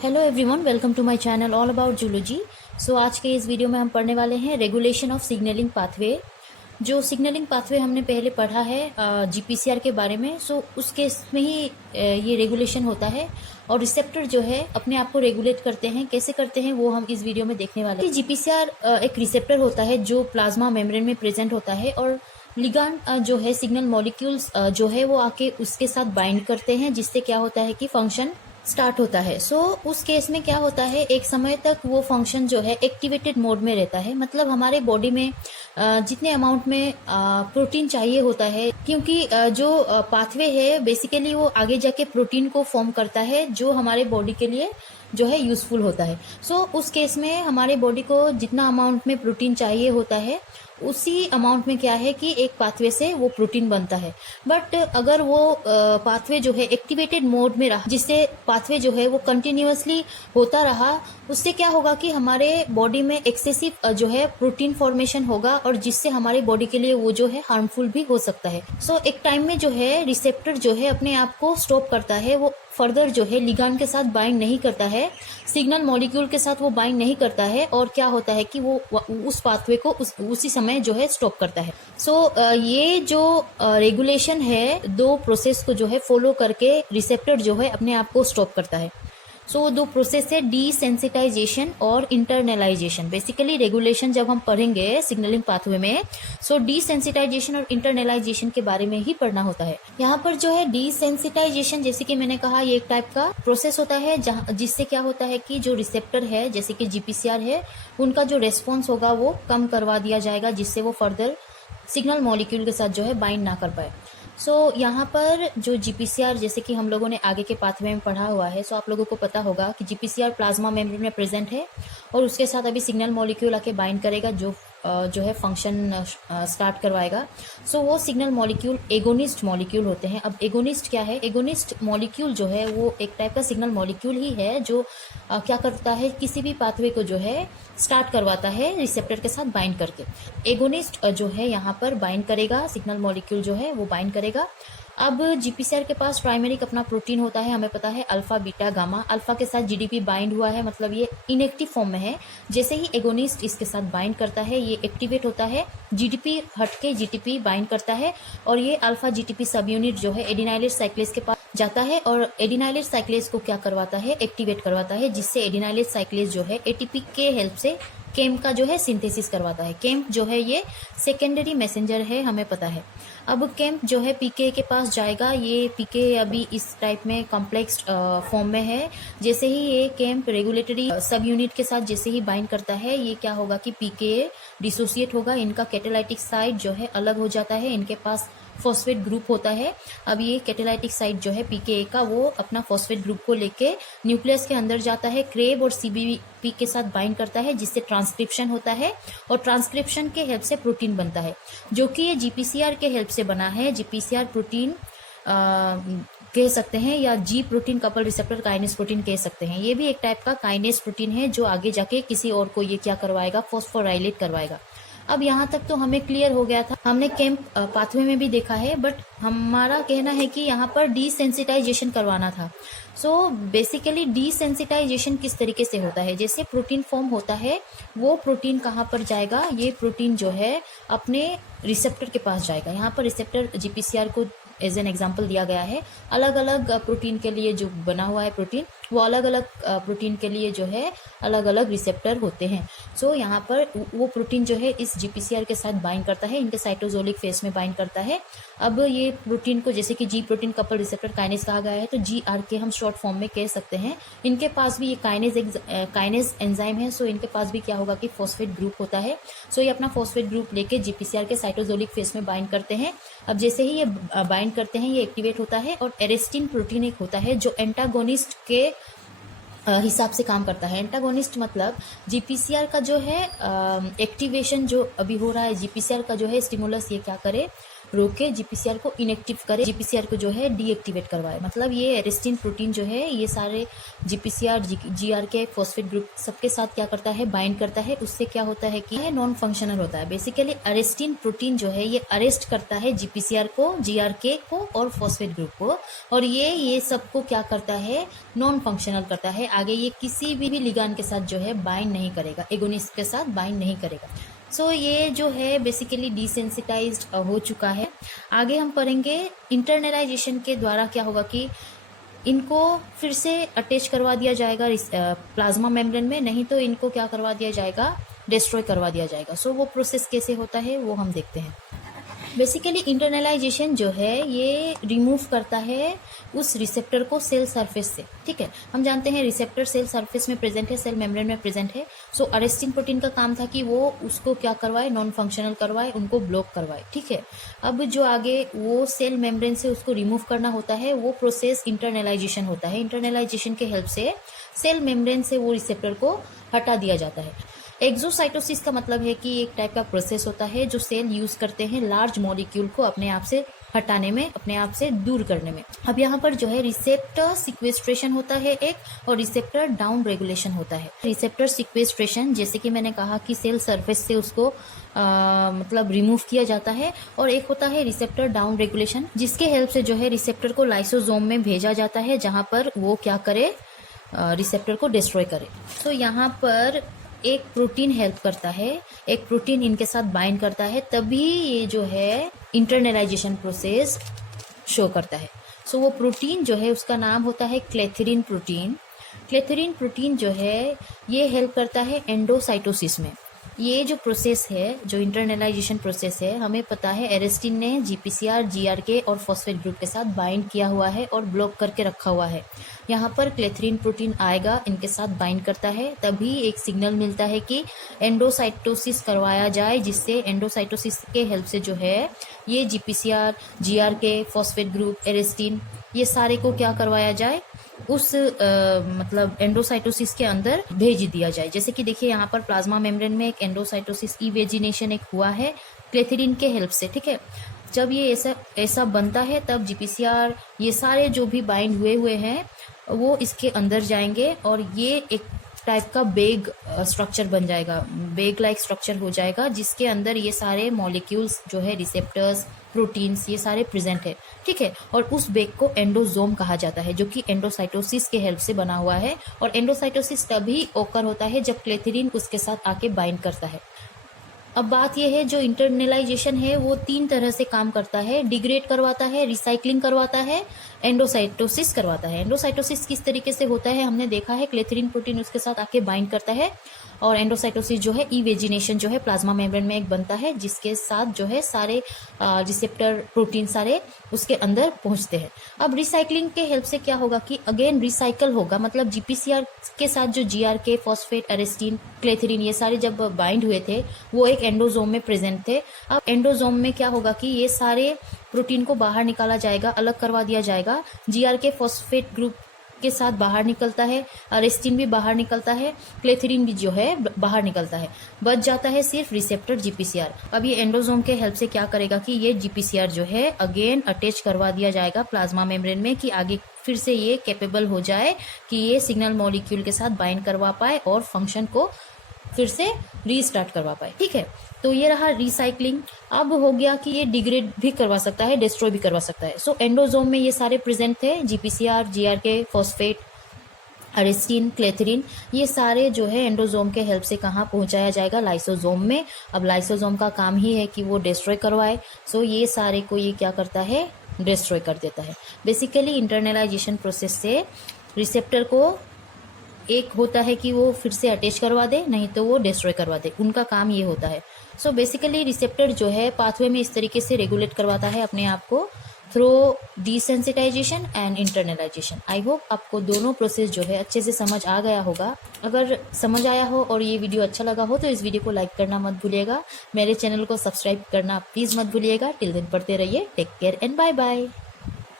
Hello everyone, welcome to my channel all about zoology. सो आज के इस वीडियो में हम पढ़ने वाले हैं रेगुलेशन ऑफ सिग्नलिंग पाथवे। जो सिग्नलिंग पाथवे हमने पहले पढ़ा है जीपीसीआर के बारे में, सो उस केस में ही ये रेगुलेशन होता है और रिसेप्टर जो है अपने आप को रेगुलेट करते हैं। कैसे करते हैं वो हम इस वीडियो में देखने वाले हैं। जीपीसीआर एक रिसेप्टर होता है जो प्लाज्मा मेम्ब्रेन में प्रेजेंट होता है और लिगांड जो है सिग्नल मॉलिक्यूल्स जो है वो आके उसके साथ बाइंड करते हैं, जिससे क्या होता है कि फंक्शन स्टार्ट होता है। सो उस केस में क्या होता है, एक समय तक वो फंक्शन जो है एक्टिवेटेड मोड में रहता है। मतलब हमारे बॉडी में जितने अमाउंट में प्रोटीन चाहिए होता है, क्योंकि जो पाथवे है बेसिकली वो आगे जाके प्रोटीन को फॉर्म करता है जो हमारे बॉडी के लिए जो है यूजफुल होता है। सो उस केस में हमारे बॉडी को जितना अमाउंट में प्रोटीन चाहिए होता है उसी अमाउंट में क्या है कि एक पाथवे से वो प्रोटीन बनता है। बट अगर वो पाथवे जो है एक्टिवेटेड मोड में रहा, जिससे पाथवे जो है वो कंटिन्यूअसली होता रहा, उससे क्या होगा कि हमारे बॉडी में एक्सेसिव जो है प्रोटीन फॉर्मेशन होगा और जिससे हमारे बॉडी के लिए वो जो है हार्मफुल भी हो सकता है। सो एक टाइम में जो है रिसेप्टर जो है अपने आप को स्टॉप करता है, वो फर्दर जो है लिगांड के साथ बाइंड नहीं करता है, सिग्नल मॉलिक्यूल के साथ वो बाइंड नहीं करता है और क्या होता है कि वो उस पाथवे को उसी समय जो है स्टॉप करता है। सो ये जो रेगुलेशन है, दो प्रोसेस को जो है फॉलो करके रिसेप्टर जो है अपने आप को स्टॉप करता है। सो दो प्रोसेस है, डीसेंसिटाइजेशन और इंटरनलाइजेशन। बेसिकली रेगुलेशन जब हम पढ़ेंगे सिग्नलिंग पाथवे में, सो डीसेंसिटाइजेशन और इंटरनलाइजेशन के बारे में ही पढ़ना होता है। यहाँ पर जो है डीसेंसिटाइजेशन, जैसे कि मैंने कहा, ये एक टाइप का प्रोसेस होता है जिससे क्या होता है कि जो रिसेप्टर है जैसे कि जीपीसीआर है, उनका जो रेस्पॉन्स होगा वो कम करवा दिया जाएगा, जिससे वो फर्दर सिग्नल मॉलिक्यूल के साथ जो है बाइंड ना कर पाए। सो यहाँ पर जो जीपीसीआर, जैसे कि हम लोगों ने आगे के पाथवे में पढ़ा हुआ है, सो आप लोगों को पता होगा कि जीपीसीआर प्लाज्मा मेम्ब्रेन में प्रेजेंट है और उसके साथ अभी सिग्नल मॉलिक्यूल आके बाइंड करेगा जो है फंक्शन स्टार्ट करवाएगा। सो वो सिग्नल मॉलिक्यूल एगोनिस्ट मॉलिक्यूल होते हैं। अब एगोनिस्ट क्या है? एगोनिस्ट मॉलिक्यूल जो है वो एक टाइप का सिग्नल मॉलिक्यूल ही है जो क्या करता है, किसी भी पाथवे को जो है स्टार्ट करवाता है रिसेप्टर के साथ बाइंड करके। एगोनिस्ट जो है यहाँ पर बाइंड करेगा, सिग्नल मॉलिक्यूल जो है वो बाइंड करेगा। अब जीपीसीआर के पास प्राइमरिक अपना प्रोटीन होता है, हमें पता है अल्फा बीटा गामा। अल्फा के साथ जीडीपी बाइंड हुआ है, मतलब ये इनएक्टिव फॉर्म में है। जैसे ही एगोनिस्ट इसके साथ बाइंड करता है ये एक्टिवेट होता है, जीडीपी हटके जीटीपी बाइंड करता है और ये अल्फा जीटीपी सब यूनिट जो है एडिनाइलेट साइक्लेज के पास जाता है और एडिनाइलेट साइक्लेज को क्या करवाता है, एक्टिवेट करवाता है, जिससे एडिनाइलेट साइक्लेज जो है एटीपी के हेल्प से केम का जो है सिंथेसिस करवाता है। केम जो है ये सेकेंडरी मैसेंजर है, हमें पता है। अब केम जो है पीके के पास जाएगा। ये पीके अभी इस टाइप में कॉम्प्लेक्स फॉर्म में है। जैसे ही ये केम रेगुलेटरी सब यूनिट के साथ जैसे ही बाइंड करता है, ये क्या होगा कि पीके डिसोसिएट होगा, इनका कैटालाइटिक साइड जो है अलग हो जाता है, इनके पास फॉस्फेट ग्रुप होता है। अब ये कैटालाइटिक साइट जो है पीके का, वो अपना फॉस्फेट ग्रुप को लेके न्यूक्लियस के अंदर जाता है, क्रेब और सीबीपी के साथ बाइंड करता है, जिससे ट्रांसक्रिप्शन होता है और ट्रांसक्रिप्शन के हेल्प से प्रोटीन बनता है, जो कि ये जीपीसीआर के हेल्प से बना है। जीपीसीआर प्रोटीन कह सकते हैं या जी protein couple receptor kinase protein कह सकते हैं। ये भी एक टाइप का काइनेस प्रोटीन है जो आगे जाके किसी और को ये क्या करवाएगा, फॉस्फोराइलेट करवाएगा। अब यहाँ तक तो हमें क्लियर हो गया था, हमने केम पाथवे में भी देखा है, बट हमारा कहना है कि यहाँ पर डीसेंसिटाइजेशन करवाना था। सो बेसिकली डीसेंसिटाइजेशन किस तरीके से होता है, जैसे प्रोटीन फॉर्म होता है, वो प्रोटीन कहाँ पर जाएगा, ये प्रोटीन जो है अपने रिसेप्टर के पास जाएगा। यहाँ पर रिसेप्टर जीपीसीआर को एज एन एग्जाम्पल दिया गया है। अलग अलग प्रोटीन के लिए जो बना हुआ है प्रोटीन, वो अलग अलग प्रोटीन के लिए जो है अलग अलग रिसेप्टर होते हैं। सो यहाँ पर वो प्रोटीन जो है इस जीपीसीआर के साथ बाइंड करता है, इनके साइटोजोलिक फेस में बाइंड करता है। अब ये प्रोटीन को जैसे कि जी प्रोटीन कपल रिसेप्टर काइनेस कहा गया है, तो जीआर के हम शॉर्ट फॉर्म में कह सकते हैं। इनके पास भी ये काइनेस एंजाइम है। सो इनके पास भी क्या होगा कि फॉस्फेट ग्रुप होता है। सो ये अपना फॉस्फेट ग्रुप लेके जीपीसीआर के साइटोजोलिक फेस में बाइंड करते हैं। अब जैसे ही ये बाइंड करते हैं ये एक्टिवेट होता है और एरेस्टिन प्रोटीन एक होता है जो एंटागोनिस्ट के हिसाब से काम करता है। एंटागोनिस्ट मतलब जीपीसीआर का जो है एक्टिवेशन जो अभी हो रहा है, जीपीसीआर का जो है स्टिमुलस ये क्या करे, रोक के जीपीसीआर को इनएक्टिव करे, जीपीसीआर को जो है डीएक्टिवेट करवाए। मतलब ये एरेस्टिन प्रोटीन जो है ये सारे जीपीसीआर, जीआरके, फॉस्फेट ग्रुप सबके साथ क्या करता है, बाइंड करता है। उससे क्या होता है कि ये नॉन फंक्शनल होता है। बेसिकली एरेस्टिन प्रोटीन जो है ये अरेस्ट करता है जीपीसीआर को, जीआरके को और फॉस्फेट ग्रुप को, और ये सबको क्या करता है, नॉन फंक्शनल करता है। आगे ये किसी भी लिगांड के साथ जो है बाइंड नहीं करेगा, एगोनिस्ट के साथ बाइंड नहीं करेगा। सो ये जो है बेसिकली डिसेंसिटाइज्ड हो चुका है। आगे हम पढ़ेंगे इंटरनलाइजेशन के द्वारा क्या होगा कि इनको फिर से अटैच करवा दिया जाएगा प्लाज्मा मेम्ब्रेन में, नहीं तो इनको क्या करवा दिया जाएगा, डिस्ट्रॉय करवा दिया जाएगा। सो वो प्रोसेस कैसे होता है वो हम देखते हैं। बेसिकली इंटरनलाइजेशन जो है ये रिमूव करता है उस रिसेप्टर को सेल सरफेस से। ठीक है, हम जानते हैं रिसेप्टर सेल सरफेस में प्रेजेंट है, सेल मेम्ब्रेन में प्रेजेंट है। सो अरेस्टिन प्रोटीन का काम था कि वो उसको क्या करवाए, नॉन फंक्शनल करवाए, उनको ब्लॉक करवाए। ठीक है, अब जो आगे वो सेल मेम्ब्रेन से उसको रिमूव करना होता है वो प्रोसेस इंटरनलाइजेशन होता है। इंटरनलाइजेशन के हेल्प से सेल मेम्ब्रेन से वो रिसेप्टर को हटा दिया जाता है। एक्सोसाइटोसिस का मतलब है कि एक टाइप का प्रोसेस होता है जो सेल यूज करते हैं लार्ज मॉलिक्यूल को अपने आप से हटाने में, अपने आप से दूर करने में। अब यहाँ पर जो है रिसेप्टर सिक्वेस्ट्रेशन होता है एक, और रिसेप्टर डाउन रेगुलेशन होता है। रिसेप्टर सिक्वेस्ट्रेशन जैसे कि मैंने कहा कि सेल सरफेस से उसको मतलब रिमूव किया जाता है, और एक होता है रिसेप्टर डाउन रेगुलेशन जिसके हेल्प से जो है रिसेप्टर को लाइसोसोम में भेजा जाता है जहाँ पर वो क्या करे, रिसेप्टर को डिस्ट्रॉय करे। तो यहाँ पर एक प्रोटीन हेल्प करता है, एक प्रोटीन इनके साथ बाइंड करता है, तभी ये जो है इंटरनलाइजेशन प्रोसेस शो करता है। सो वो प्रोटीन जो है उसका नाम होता है क्लेथरीन प्रोटीन। क्लेथरीन प्रोटीन जो है ये हेल्प करता है एंडोसाइटोसिस में। ये जो प्रोसेस है, जो इंटरनलाइजेशन प्रोसेस है, हमें पता है एरेस्टिन ने जीपीसीआर, जीआरके और फॉस्फेट ग्रुप के साथ बाइंड किया हुआ है और ब्लॉक करके रखा हुआ है। यहाँ पर क्लेथरीन प्रोटीन आएगा, इनके साथ बाइंड करता है, तभी एक सिग्नल मिलता है कि एंडोसाइटोसिस करवाया जाए, जिससे एंडोसाइटोसिस के हेल्प से जो है ये जीपीसीआर, जीआरके, फॉस्फेट ग्रुप, एरेस्टिन ये सारे को क्या करवाया जाए, उस मतलब एंडोसाइटोसिस के अंदर भेज दिया जाए। जैसे कि देखिए यहाँ पर प्लाज्मा मेम्ब्रेन में एक एंडोसाइटोसिस इवेजिनेशन एक हुआ है क्लेथरीन के हेल्प से। ठीक है, जब ये ऐसा बनता है तब जीपीसीआर ये सारे जो भी बाइंड हुए हैं वो इसके अंदर जाएंगे और ये एक टाइप का बेग स्ट्रक्चर बन जाएगा, बेग लाइक स्ट्रक्चर हो जाएगा, जिसके अंदर ये सारे मॉलिक्यूल्स जो है रिसेप्टर्स, प्रोटीन्स ये सारे प्रेजेंट है। ठीक है, और उस बेग को एंडोजोम कहा जाता है जो कि एंडोसाइटोसिस के हेल्प से बना हुआ है। और एंडोसाइटोसिस तभी ओकर होता है जब क्लेथरीन उसके साथ आके बाइंड करता है। अब बात यह है जो इंटरनलाइजेशन है वो 3 तरह से काम करता है, डिग्रेड करवाता है, रिसाइकलिंग करवाता है, एंडोसाइटोसिस करवाता है। एंडोसाइटोसिस किस तरीके से होता है हमने देखा है, क्लेथरीन प्रोटीन उसके साथ आके बाइंड करता है, और एंडोसाइटोसिस जो है इवेजिनेशन जो है प्लाज्मा मेम्ब्रेन में एक बनता है जिसके साथ जो है सारे रिसेप्टर प्रोटीन सारे उसके अंदर पहुंचते हैं। अब रिसाइकलिंग के हेल्प से क्या होगा कि अगेन रिसाइकल होगा, मतलब जीपीसीआर के साथ जो जीआरके, फॉस्फेट, एरेस्टिन, क्लेथरीन ये सारे जब बाइंड हुए थे वो एक एंडोजोम में प्रेजेंट थे। अब एंडोजोम में क्या होगा कि ये सारे प्रोटीन को बाहर निकाला जाएगा, अलग करवा दिया जाएगा। जीआरके फॉस्फेट ग्रुप के साथ बाहर निकलता है, एरेस्टिन भी बाहर निकलता है, क्लेथरीन भी जो है बाहर निकलता है, बच जाता है सिर्फ रिसेप्टर जीपीसीआर। अब ये एंडोजोम के हेल्प से क्या करेगा कि ये जीपीसीआर जो है अगेन अटैच करवा दिया जाएगा प्लाज्मा मेम्ब्रेन में कि आगे फिर से ये कैपेबल हो जाए कि ये सिग्नल मॉलिक्यूल के साथ बाइंड करवा पाए और फंक्शन को फिर से रीस्टार्ट करवा पाए। ठीक है, तो ये रहा रिसाइकलिंग। अब हो गया कि ये डिग्रेड भी करवा सकता है, डिस्ट्रॉय भी करवा सकता है। सो एंडोजोम में ये सारे प्रेजेंट थे, जीपीसीआर, जीआरके, फॉस्फेट, एरेस्टिन, क्लेथरीन, ये सारे जो है एंडोजोम के हेल्प से कहाँ पहुंचाया जाएगा, लाइसोजोम में। अब लाइसोजोम का काम ही है कि वो डिस्ट्रॉय करवाए। सो ये सारे को ये क्या करता है, डिस्ट्रॉय कर देता है। बेसिकली इंटरनलाइजेशन प्रोसेस से रिसेप्टर को एक होता है कि वो फिर से अटैच करवा दे, नहीं तो वो डिस्ट्रॉय करवा दे, उनका काम ये होता है। सो बेसिकली रिसेप्टर जो है पाथवे में इस तरीके से रेगुलेट करवाता है अपने आप को through desensitization and internalization. I hope आपको दोनों प्रोसेस जो है अच्छे से समझ आ गया होगा। अगर समझ आया हो और ये वीडियो अच्छा लगा हो तो इस वीडियो को लाइक करना मत भूलिएगा, मेरे चैनल को सब्सक्राइब करना प्लीज मत भूलिएगा। टिल दिन पढ़ते रहिए, take care and bye bye.